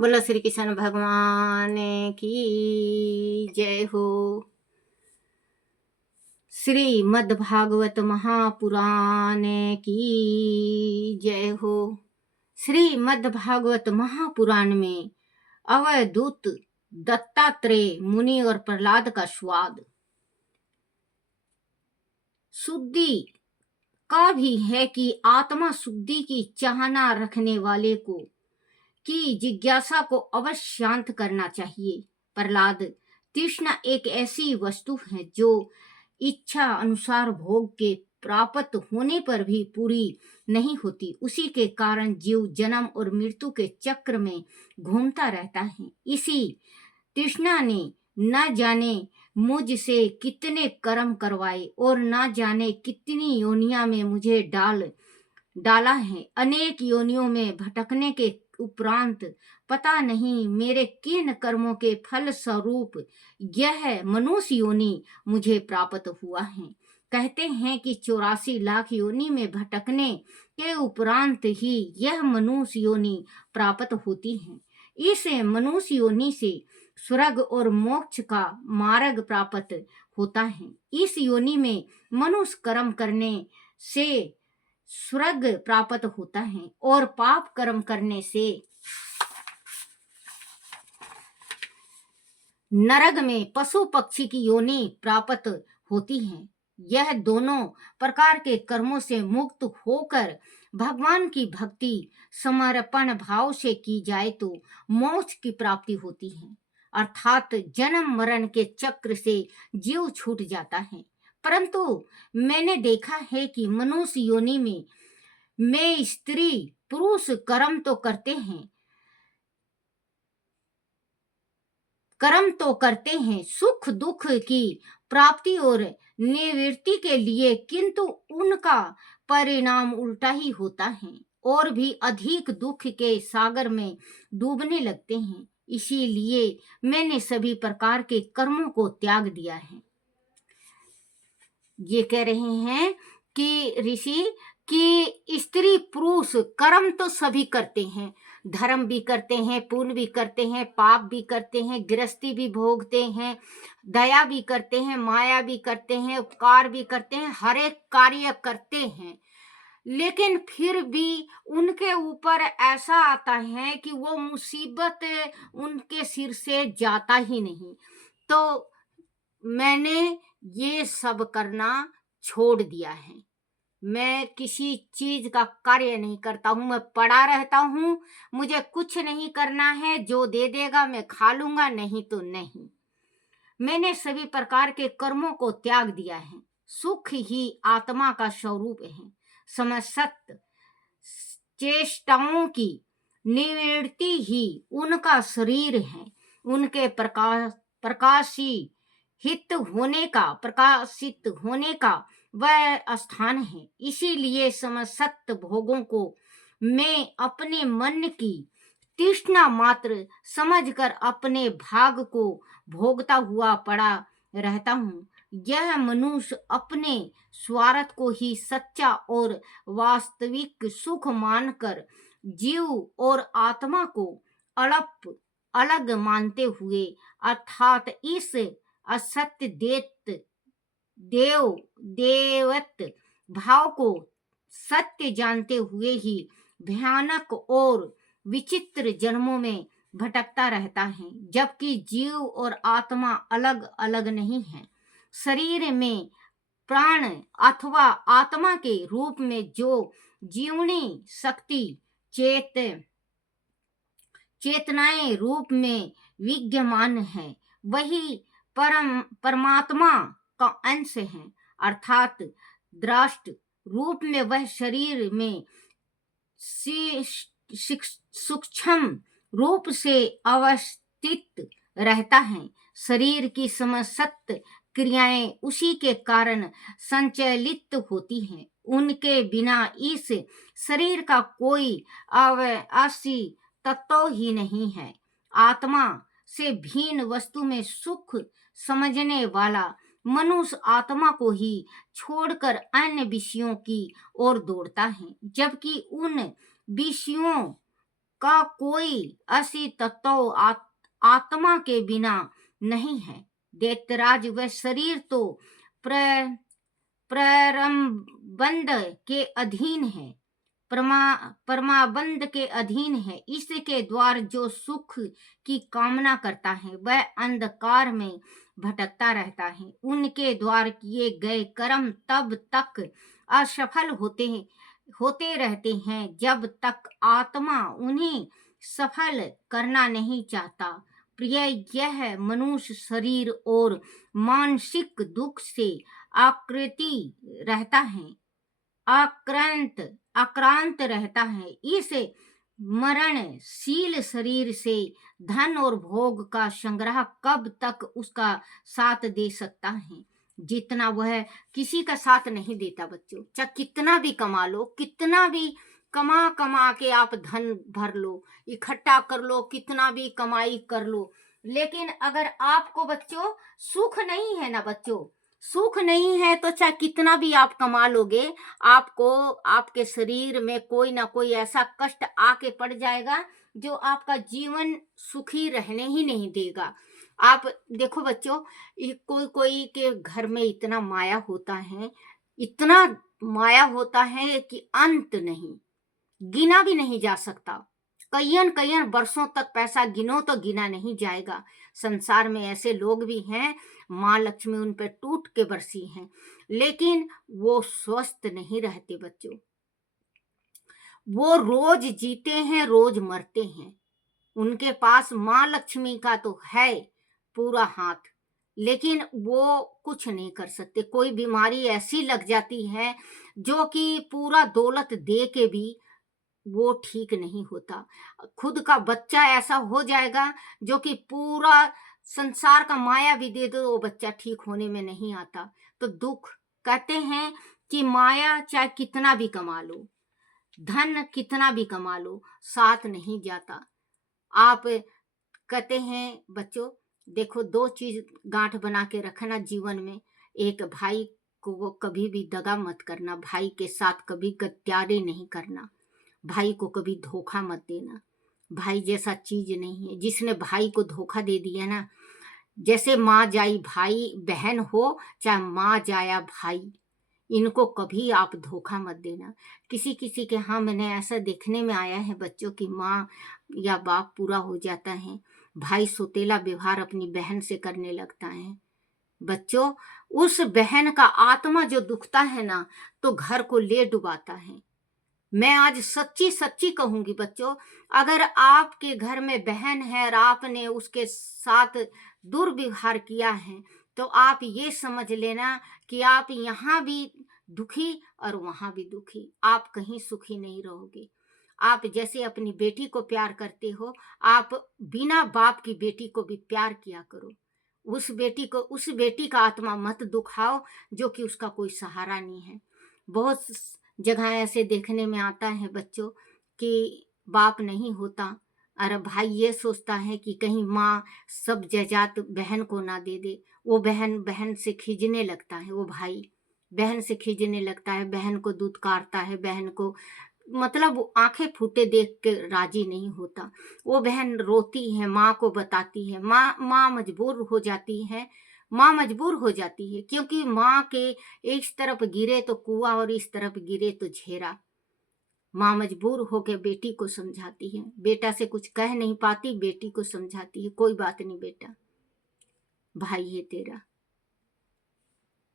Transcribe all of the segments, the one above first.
बोलो श्री कृष्ण भगवान की जय हो। श्रीमद् भागवत महापुराण की जय हो। श्रीमद् भागवत महापुराण में अवधूत दत्तात्रेय मुनि और प्रहलाद का स्वाद शुद्धि का भी है कि आत्मा शुद्धि की चाहना रखने वाले को की जिज्ञासा को अवश्य शांत करना चाहिए। प्रहलाद, तृष्णा एक ऐसी वस्तु है जो इच्छा अनुसार भोग के प्राप्त होने पर भी पूरी नहीं होती। उसी के कारण जीव जन्म और मृत्यु के चक्र में घूमता रहता है। इसी तृष्णा ने न जाने मुझसे कितने कर्म करवाए और न जाने कितनी योनियां में मुझे डाला है। अनेक योनियों में भटकने के उपरांत पता नहीं मेरे किन कर्मों के फल स्वरूप यह मनुष्य योनि मुझे प्राप्त हुआ है। कहते हैं कि 84 लाख योनि में भटकने के उपरांत ही यह मनुष्य योनि प्राप्त होती है। इस मनुष्य योनि से स्वर्ग और मोक्ष का मार्ग प्राप्त होता है। इस योनि में मनुष्य कर्म करने से स्वर्ग प्राप्त होता है और पाप कर्म करने से नरक में पशु पक्षी की योनि प्राप्त होती है। यह दोनों प्रकार के कर्मों से मुक्त होकर भगवान की भक्ति समर्पण भाव से की जाए तो मोक्ष की प्राप्ति होती है, अर्थात जन्म मरण के चक्र से जीव छूट जाता है। परंतु मैंने देखा है कि मनुष्य योनि में स्त्री पुरुष कर्म तो करते हैं सुख दुख की प्राप्ति और निवृत्ति के लिए, किंतु उनका परिणाम उल्टा ही होता है और भी अधिक दुख के सागर में डूबने लगते हैं। इसीलिए मैंने सभी प्रकार के कर्मों को त्याग दिया है। ये कह रहे हैं कि ऋषि कि स्त्री पुरुष कर्म तो सभी करते हैं, धर्म भी करते हैं, पुण्य भी करते हैं, पाप भी करते हैं, गृहस्थी भी भोगते हैं, दया भी करते हैं, माया भी करते हैं, उपकार भी करते हैं, हर एक कार्य करते हैं। लेकिन फिर भी उनके ऊपर ऐसा आता है कि वो मुसीबत उनके सिर से जाता ही नहीं। तो मैंने ये सब करना छोड़ दिया है। मैं किसी चीज का कार्य नहीं करता हूँ, मैं पड़ा रहता हूँ। मुझे कुछ नहीं करना है, जो दे देगा मैं खा लूंगा, नहीं तो नहीं। मैंने सभी प्रकार के कर्मों को त्याग दिया है। सुख ही आत्मा का स्वरूप है। समस्त चेष्टाओं की निवृत्ति ही उनका शरीर है। उनके प्रकाशित होने का वह स्थान है। इसीलिए समस्त भोगों को मैं अपने मन की तृष्णा मात्र समझकर अपने भाग को भोगता हुआ पड़ा रहता हूँ। यह मनुष्य अपने स्वार्थ को ही सच्चा और वास्तविक सुख मानकर जीव और आत्मा को अलग मानते हुए, अर्थात इस असत्य देवत भाव को सत्य जानते हुए ही भयानक और विचित्र जन्मों में भटकता रहता है। जबकि जीव और आत्मा अलग अलग नहीं है। शरीर में प्राण अथवा आत्मा के रूप में जो जीवनी शक्ति चेतनाएं रूप में विद्यमान है, वही परमात्मा का अंश है, अर्थात दृष्ट रूप में वह शरीर में सूक्ष्म रूप से अवस्थित रहता है। शरीर की समस्त क्रियाएं उसी के कारण संचालित होती हैं। उनके बिना इस शरीर का कोई अवश्य तत्व ही नहीं है। आत्मा से भिन्न वस्तु में सुख समझने वाला मनुष्य आत्मा को ही छोड़कर अन्य विषयों की ओर दौड़ता है, जबकि उन विषयों का कोई असी तत्व आत्मा के बिना नहीं है। दैत्यराज वह शरीर तो प्र परमबंध के अधीन है, परमाबंध के अधीन है। इसके द्वार जो सुख की कामना करता है वह अंधकार में भटकता रहता है। उनके द्वार किए गए कर्म तब तक असफल होते रहते हैं जब तक आत्मा उन्हें सफल करना नहीं चाहता। प्रिय, यह मनुष्य शरीर और मानसिक दुख से आकृति रहता है, आक्रांत रहता है। इस मरणशील शरीर से धन और भोग का संग्रह कब तक उसका साथ दे सकता है, जितना वह किसी का साथ नहीं देता। बच्चों, चाहे कितना भी कमा लो, कितना भी कमा के आप धन भर लो, इकट्ठा कर लो, कितना भी कमाई कर लो, लेकिन अगर आपको बच्चों सुख नहीं है ना, बच्चों सुख नहीं है, तो चाहे कितना भी आप कमा लोगे, आपको आपके शरीर में कोई ना कोई ऐसा कष्ट आके पड़ जाएगा जो आपका जीवन सुखी रहने ही नहीं देगा। आप देखो बच्चों, कोई के घर में इतना माया होता है, इतना माया होता है कि अंत नहीं, गिना भी नहीं जा सकता। कईयन वर्षों तक पैसा गिनो तो गिना नहीं जाएगा। संसार में ऐसे लोग भी हैं, माँ लक्ष्मी उन पर टूट के बरसी हैं, लेकिन वो स्वस्थ नहीं रहते। बच्चों, वो रोज जीते हैं, रोज मरते हैं। उनके पास माँ लक्ष्मी का तो है पूरा हाथ, लेकिन वो कुछ नहीं कर सकते। कोई बीमारी ऐसी लग जाती है जो कि पूरा दौलत दे के भी वो ठीक नहीं होता। खुद का बच्चा ऐसा हो जाएगा जो कि पूरा संसार का माया भी दे दो, वो बच्चा ठीक होने में नहीं आता। तो दुख, कहते हैं कि माया चाहे कितना भी कमा लो, धन कितना भी कमा लो, साथ नहीं जाता। आप कहते हैं बच्चों, देखो, दो चीज गांठ बना के रखना जीवन में। एक, भाई को वो कभी भी दगा मत करना, भाई के साथ कभी गद्दारी नहीं करना, भाई को कभी धोखा मत देना। भाई जैसा चीज नहीं है। जिसने भाई को धोखा दे दिया ना, जैसे माँ जाई भाई बहन हो, चाहे माँ जाया भाई, इनको कभी आप धोखा मत देना। किसी किसी के यहाँ मैंने ऐसा देखने में आया है बच्चों की माँ या बाप पूरा हो जाता है, भाई सोतेला व्यवहार अपनी बहन से करने लगता है। बच्चों, उस बहन का आत्मा जो दुखता है ना, तो घर को ले डुबाता है। मैं आज सच्ची सच्ची कहूंगी बच्चों, अगर आपके घर में बहन है और आपने उसके साथ दुर्व्यवहार किया है, तो आप ये समझ लेना कि आप यहाँ भी दुखी और वहां भी दुखी, आप कहीं सुखी नहीं रहोगे। आप जैसे अपनी बेटी को प्यार करते हो, आप बिना बाप की बेटी को भी प्यार किया करो। उस बेटी का आत्मा मत दुखाओ जो कि उसका कोई सहारा नहीं है। बहुत जगह ऐसे देखने में आता है बच्चों कि बाप नहीं होता, अरे भाई ये सोचता है कि कहीं माँ सब जायदाद बहन को ना दे दे। वो बहन से खींचने लगता है, वो भाई बहन से खींचने लगता है, बहन को दुत्कारता है, बहन को मतलब वो आंखें फूटे देख के राजी नहीं होता। वो बहन रोती है, माँ को बताती है, माँ मजबूर हो जाती है। माँ मजबूर हो जाती है क्योंकि माँ के इस तरफ गिरे तो कुआं और इस तरफ गिरे तो झेरा। माँ मजबूर होकर बेटी को समझाती है, बेटा से कुछ कह नहीं पाती, बेटी को समझाती है, कोई बात नहीं बेटा, भाई है तेरा।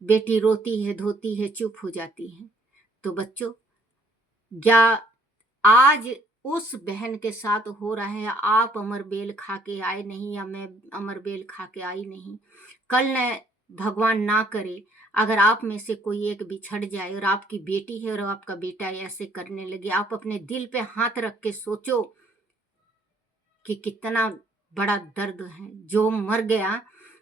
बेटी रोती है, धोती है, चुप हो जाती है। तो बच्चों, क्या आज उस बहन के साथ हो रहा है, आप अमर बेल खा के आए नहीं या मैं अमर बेल खा के आई नहीं, कल न भगवान ना करे अगर आप में से कोई एक बिछड़ जाए और आपकी बेटी है और आपका बेटा ऐसे करने लगे, आप अपने दिल पे हाथ रख के सोचो कि कितना बड़ा दर्द है। जो मर गया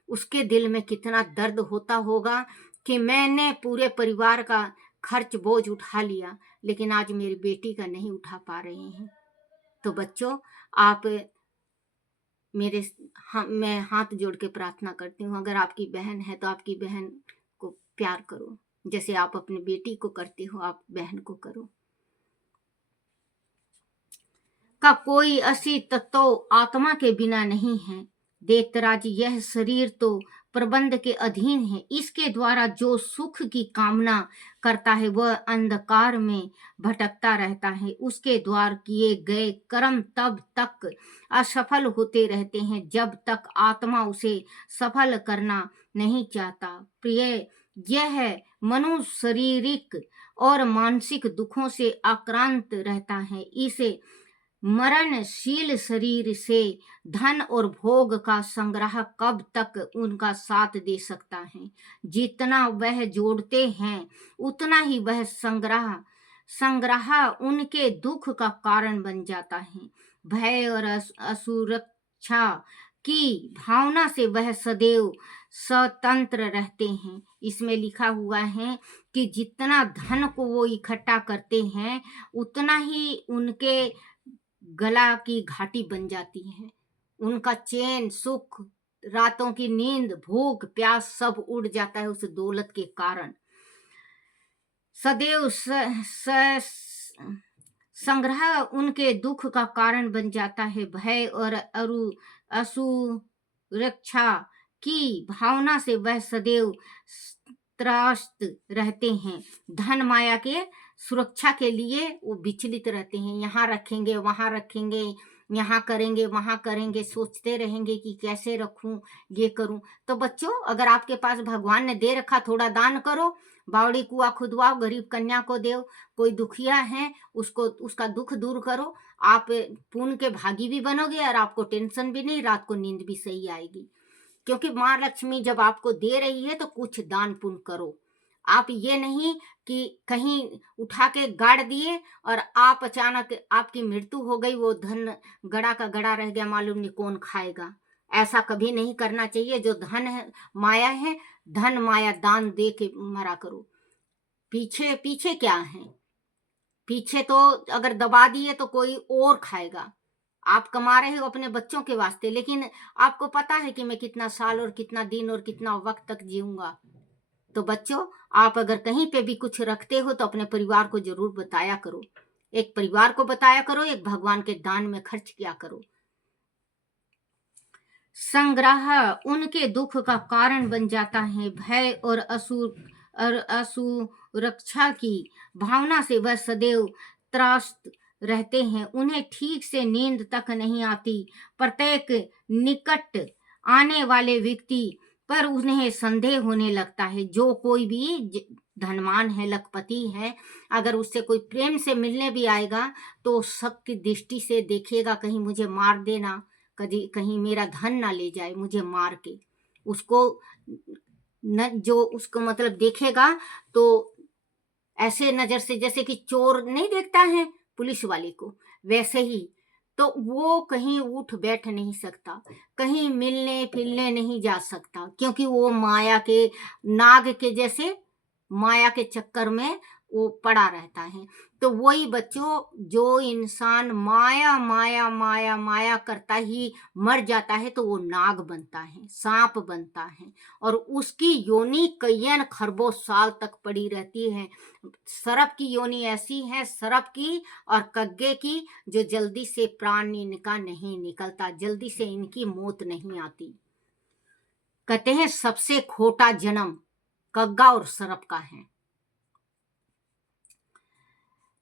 उसके दिल में कितना दर्द होता होगा कि मैंने पूरे परिवार का खर्च बोझ उठा लिया, लेकिन आज मेरी बेटी का नहीं उठा पा रहे हैं। तो बच्चों, आप मैं हाथ जोड़ के प्रार्थना करती हूँ, अगर आपकी बहन है तो आपकी बहन को प्यार करो, जैसे आप अपनी बेटी को करते हो, आप बहन को करो। का कोई अस्तित्व तो आत्मा के बिना नहीं है। देतराज यह शरीर तो प्रबंध के अधीन है। इसके द्वारा जो सुख की कामना करता है वह अंधकार में भटकता रहता है। उसके द्वारा किए गए कर्म तब तक असफल होते रहते हैं जब तक आत्मा उसे सफल करना नहीं चाहता। प्रिय, यह मनुष्य शारीरिक और मानसिक दुखों से आक्रांत रहता है। इसे मरणशील शरीर से धन और भोग का संग्रह कब तक उनका साथ दे सकता है? जितना वह जोड़ते हैं उतना ही वह संग्रह उनके दुख का कारण बन जाता है। भय और असुरक्षा की भावना से वह सदैव स्वतंत्र रहते हैं। इसमें लिखा हुआ है कि जितना धन को वो इकट्ठा करते हैं उतना ही उनके गला की घाटी बन जाती है। उनका चैन, सुख, रातों की नींद, भूख प्यास सब उड़ जाता है उस दौलत के कारण। सदैव संग्रह उनके दुख का कारण बन जाता है। भय और असुरक्षा की भावना से वह सदैव त्रस्त रहते हैं। धन माया के सुरक्षा के लिए वो विचलित रहते हैं। यहाँ रखेंगे, वहाँ रखेंगे, यहाँ करेंगे, वहाँ करेंगे, सोचते रहेंगे कि कैसे रखूं, ये करूं। तो बच्चों, अगर आपके पास भगवान ने दे रखा, थोड़ा दान करो, बावड़ी कुआं खुदवाओ, गरीब कन्या को दो, कोई दुखिया है उसको उसका दुख दूर करो। आप पुण्य के भागी भी बनोगे और आपको टेंशन भी नहीं, रात को नींद भी सही आएगी। क्योंकि माँ लक्ष्मी जब आपको दे रही है तो कुछ दान पुण्य करो। आप ये नहीं कि कहीं उठा के गाड़ दिए और आप अचानक आपकी मृत्यु हो गई, वो धन गड़ा का गड़ा रह गया, मालूम नहीं कौन खाएगा। ऐसा कभी नहीं करना चाहिए। जो धन है, माया है, धन माया दान दे के मरा करो। पीछे पीछे क्या है? पीछे तो अगर दबा दिए तो कोई और खाएगा। आप कमा रहे हो अपने बच्चों के वास्ते, लेकिन आपको पता है कि मैं कितना साल और कितना दिन और कितना वक्त तक जीऊंगा। तो बच्चों, आप अगर कहीं पे भी कुछ रखते हो तो अपने परिवार को जरूर बताया करो। एक परिवार को बताया करो, एक भगवान के दान में खर्च किया करो। संग्रह उनके दुख का कारण बन जाता है। भय और असुरक्षा की भावना से वह सदैव त्रस्त रहते हैं। उन्हें ठीक से नींद तक नहीं आती। प्रत्येक निकट आने वाले व्यक्ति पर उन्हें संदेह होने लगता है। जो कोई भी धनवान है, लखपति है, अगर उससे कोई प्रेम से मिलने भी आएगा तो शक की दृष्टि से देखेगा, कहीं मुझे मार देना, कहीं मेरा धन ना ले जाए मुझे मार के। उसको न जो उसको मतलब देखेगा तो ऐसे नजर से, जैसे कि चोर नहीं देखता है पुलिस वाले को, वैसे ही। तो वो कहीं उठ बैठ नहीं सकता, कहीं मिलने फिरने नहीं जा सकता, क्योंकि वो माया के नाग के जैसे माया के चक्कर में वो पड़ा रहता है। तो वही बच्चों, जो इंसान माया माया माया माया करता ही मर जाता है तो वो नाग बनता है, सांप बनता है, और उसकी योनि कईयन खरबों साल तक पड़ी रहती है। सर्प की योनि ऐसी है, सर्प की और कग्गे की, जो जल्दी से प्राण इनका नहीं निकलता, जल्दी से इनकी मौत नहीं आती। कहते हैं सबसे खोटा जन्म कग्गा और सर्प का है।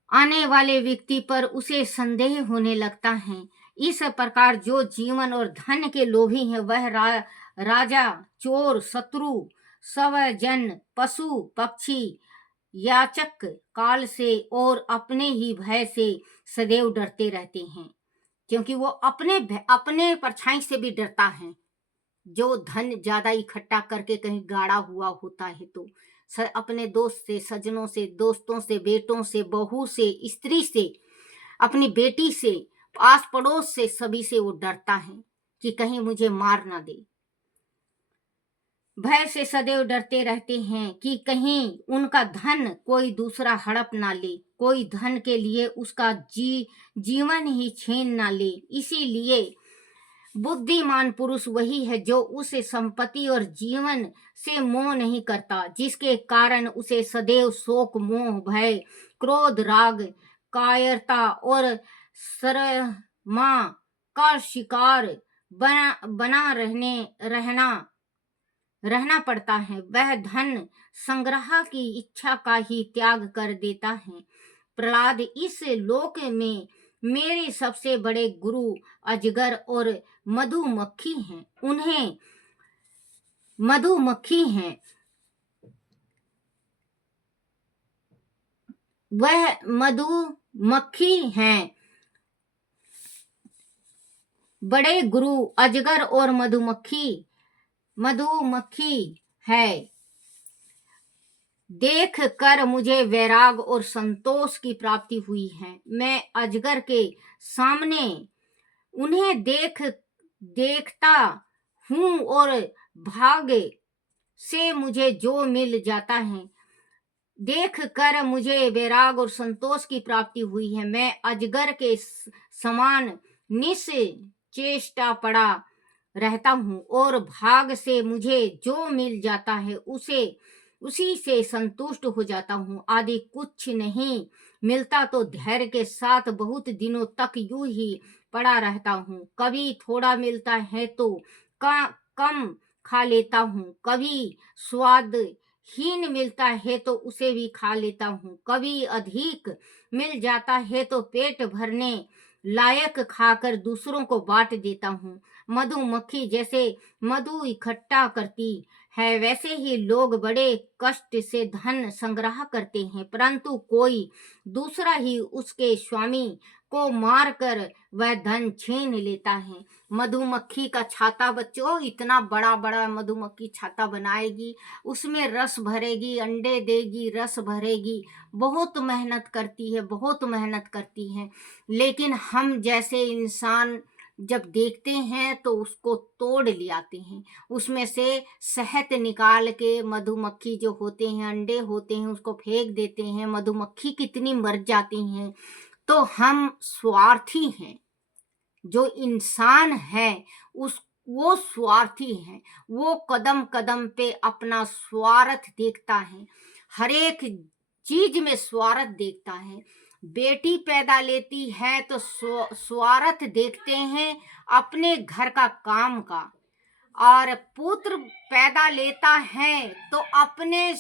आने वाले व्यक्ति पर उसे संदेह होने लगता है। इस प्रकार जो जीवन और धन के लोभी हैं वह राजा, चोर, शत्रु, स्वजन, पशु, पक्षी, याचक काल से और अपने ही भय से सदैव डरते रहते हैं, क्योंकि वो अपने परछाई से भी डरता है। जो धन ज्यादा इकट्ठा करके कहीं गाड़ा हुआ होता है तो अपने दोस्त से, सजनों से, दोस्तों से, बेटों से, बहू से, स्त्री से, अपनी बेटी से, आस पड़ोस से, सभी से वो डरता है कि कहीं मुझे मार ना दे। भय से सदैव डरते रहते हैं कि कहीं उनका धन कोई दूसरा हड़प ना ले, कोई धन के लिए उसका जीवन ही छीन ना ले। इसीलिए बुद्धिमान पुरुष वही है जो उस संपत्ति और जीवन से मोह नहीं करता, जिसके कारण उसे सदैव शोक, मोह, भय, क्रोध, राग, कायरता और माँ का शिकार बना रहना पड़ता है। वह धन संग्रह की इच्छा का ही त्याग कर देता है। प्रहलाद, इस लोक में मेरे सबसे बड़े गुरु अजगर और मधुमक्खी हैं। उन्हें मधुमक्खी हैं, वह मधुमक्खी हैं। बड़े गुरु अजगर और मधुमक्खी है। देख कर मुझे वैराग और संतोष की प्राप्ति हुई है। मैं अजगर के सामने उन्हें देखता हूँ और भाग्य से मुझे जो मिल जाता है। देख कर मुझे वैराग और संतोष की प्राप्ति हुई है। मैं अजगर के समान निश्चेष्टा पड़ा रहता हूँ और भाग से मुझे जो मिल जाता है उसी से संतुष्ट हो जाता हूँ। आदि कुछ नहीं मिलता तो धैर्य के साथ बहुत दिनों तक यूं ही पड़ा रहता हूँ। कभी थोड़ा मिलता है तो कम खा लेता हूँ, कभी स्वादहीन मिलता है तो उसे भी खा लेता हूँ, कभी अधिक मिल जाता है तो पेट भरने लायक खाकर दूसरों को बांट देता हूँ। मधुमक्खी जैसे मधु इकट्ठा करती है, वैसे ही लोग बड़े कष्ट से धन संग्रह करते हैं, परंतु कोई दूसरा ही उसके स्वामी को मारकर वह धन छीन लेता है। मधुमक्खी का छाता बच्चों, इतना बड़ा बड़ा मधुमक्खी छाता बनाएगी, उसमें रस भरेगी, अंडे देगी, रस भरेगी, बहुत मेहनत करती है। लेकिन हम जैसे इंसान जब देखते हैं तो उसको तोड़ ले आते हैं, उसमें से शहद निकाल के मधुमक्खी जो होते हैं, अंडे होते हैं, उसको फेंक देते हैं, मधुमक्खी कितनी मर जाती हैं। तो हम स्वार्थी हैं, जो इंसान है वो स्वार्थी है, वो कदम कदम पे अपना स्वार्थ देखता है, हर एक चीज में स्वार्थ देखता है। बेटी पैदा लेती है तो स्वार्थ देखते हैं अपने घर का काम का, और पुत्र पैदा लेता है तो अपने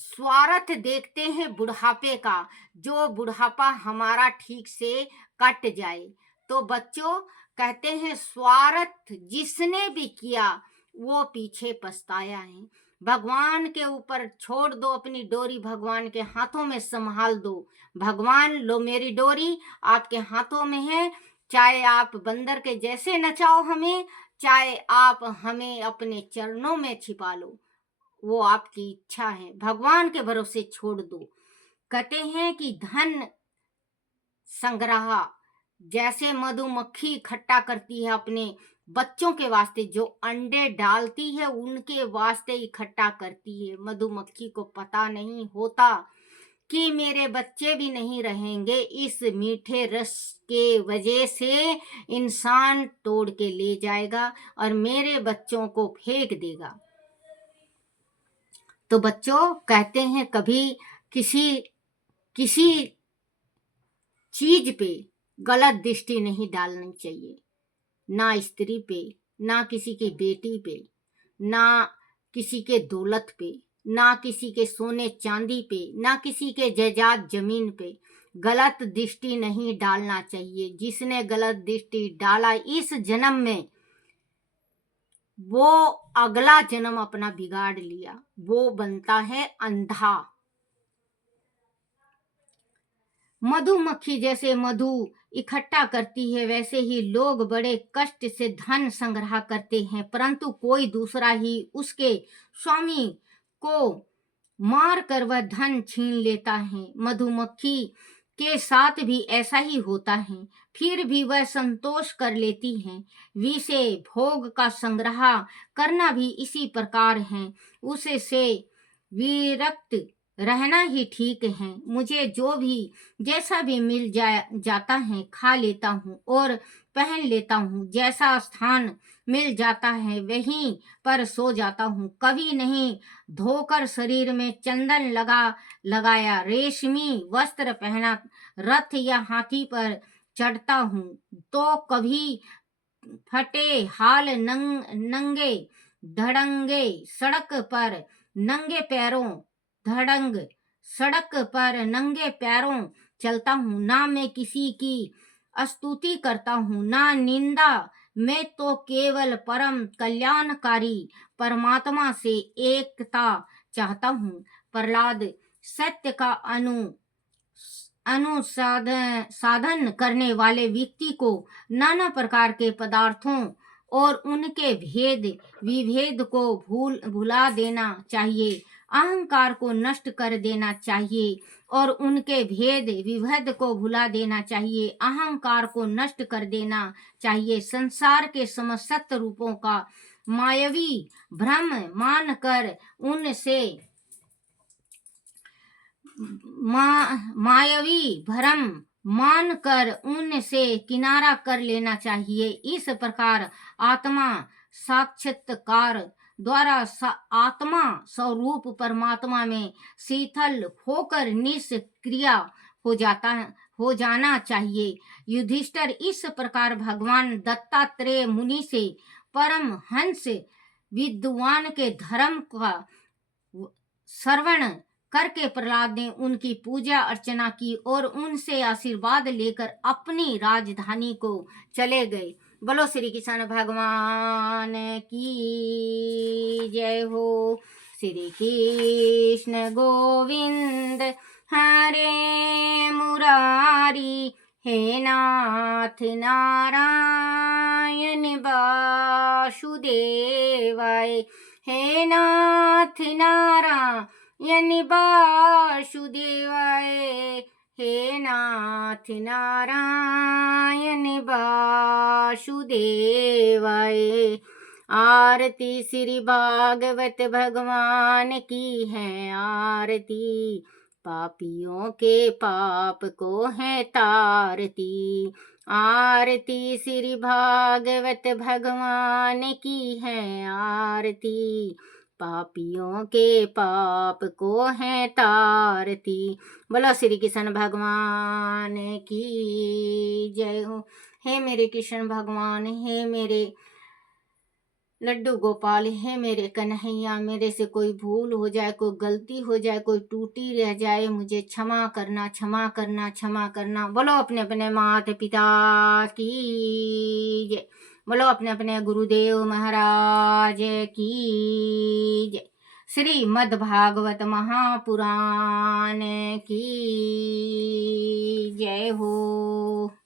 स्वार्थ देखते हैं बुढ़ापे का, जो बुढ़ापा हमारा ठीक से कट जाए। तो बच्चों कहते हैं स्वार्थ जिसने भी किया वो पीछे पछताया है। भगवान के ऊपर छोड़ दो अपनी डोरी, भगवान के हाथों में संभाल दो। भगवान, लो मेरी डोरी आपके हाथों में है, चाहे आप बंदर के जैसे नचाओ हमें, चाहे आप हमें अपने चरणों में छिपा लो, वो आपकी इच्छा है। भगवान के भरोसे छोड़ दो। कहते हैं कि धन संग्रह जैसे मधुमक्खी इकट्ठा करती है अपने बच्चों के वास्ते, जो अंडे डालती है उनके वास्ते इकट्ठा करती है। मधुमक्खी को पता नहीं होता कि मेरे बच्चे भी नहीं रहेंगे, इस मीठे रस के वजह से इंसान तोड़ के ले जाएगा और मेरे बच्चों को फेंक देगा। तो बच्चों कहते हैं कभी किसी चीज पे गलत दृष्टि नहीं डालनी चाहिए, ना स्त्री पे, ना किसी की बेटी पे, ना किसी के दौलत पे, ना किसी के सोने चांदी पे, ना किसी के जायदाद जमीन पे गलत दृष्टि नहीं डालना चाहिए। जिसने गलत दृष्टि डाला इस जन्म में, वो अगला जन्म अपना बिगाड़ लिया, वो बनता है अंधा। मधुमक्खी जैसे मधु इकट्ठा करती है, वैसे ही लोग बड़े कष्ट से धन संग्रह करते हैं, परंतु कोई दूसरा ही उसके स्वामी को मार कर वह धन छीन लेता है। मधुमक्खी के साथ भी ऐसा ही होता है, फिर भी वह संतोष कर लेती है। विषय भोग का संग्रह करना भी इसी प्रकार है, उसे से विरक्त रहना ही ठीक है। मुझे जो भी जैसा भी मिल जाता है खा लेता हूँ और पहन लेता हूँ, जैसा स्थान मिल जाता है वहीं पर सो जाता हूँ। कभी नहीं धोकर शरीर में चंदन लगाया, रेशमी वस्त्र पहना, रथ या हाथी पर चढ़ता हूँ तो कभी फटे हाल नंगे धड़ंगे सड़क पर नंगे पैरों धड़ंग सड़क पर नंगे पैरों चलता हूँ। ना मैं किसी की स्तुति करता हूँ ना निंदा, मैं तो केवल परम कल्याणकारी परमात्मा से एकता चाहता हूँ। प्रहलाद सत्य का अनुसाधन साधन करने वाले व्यक्ति को नाना प्रकार के पदार्थों और उनके भेद विभेद को भुला देना चाहिए, अहंकार को नष्ट कर देना चाहिए और उनके भेद विभेद को भुला देना चाहिए, अहंकार को नष्ट कर देना चाहिए। संसार के समस्त रूपों का मायावी भ्रम मानकर उनसे मायावी भ्रम मानकर उनसे किनारा कर लेना चाहिए। इस प्रकार आत्मा साक्षात्कार द्वारा आत्मा स्वरूप परमात्मा में शीतल होकर निष्क्रिय हो जाना चाहिए। युधिष्ठिर इस प्रकार भगवान दत्तात्रेय मुनि से परम हंस विद्वान के धर्म का श्रवण करके प्रहलाद ने उनकी पूजा अर्चना की और उनसे आशीर्वाद लेकर अपनी राजधानी को चले गए। बोलो श्री कृष्ण भगवान की जय हो। श्री कृष्ण गोविंद हरे मुरारी, हे नाथ नारायण वासुदेवाय, हे नाथ नारायण वासुदेवाय, हे नाथ नारायण वासुदेवाय। आरती श्री भागवत भगवान की है आरती, पापियों के पाप को है तारती। आरती श्री भागवत भगवान की है आरती, पापियों के पाप को है तारती। बोलो श्री कृष्ण भगवान की जय हो। हे मेरे कृष्ण भगवान, हे मेरे लड्डू गोपाल, है मेरे कन्हैया, मेरे से कोई भूल हो जाए, कोई गलती हो जाए, कोई टूटी रह जाए, मुझे क्षमा करना क्षमा करना क्षमा करना। बोलो अपने अपने माता पिता की जय, बोलो अपने अपने गुरुदेव महाराज की जय। श्रीमद् भागवत महापुराण की जय हो।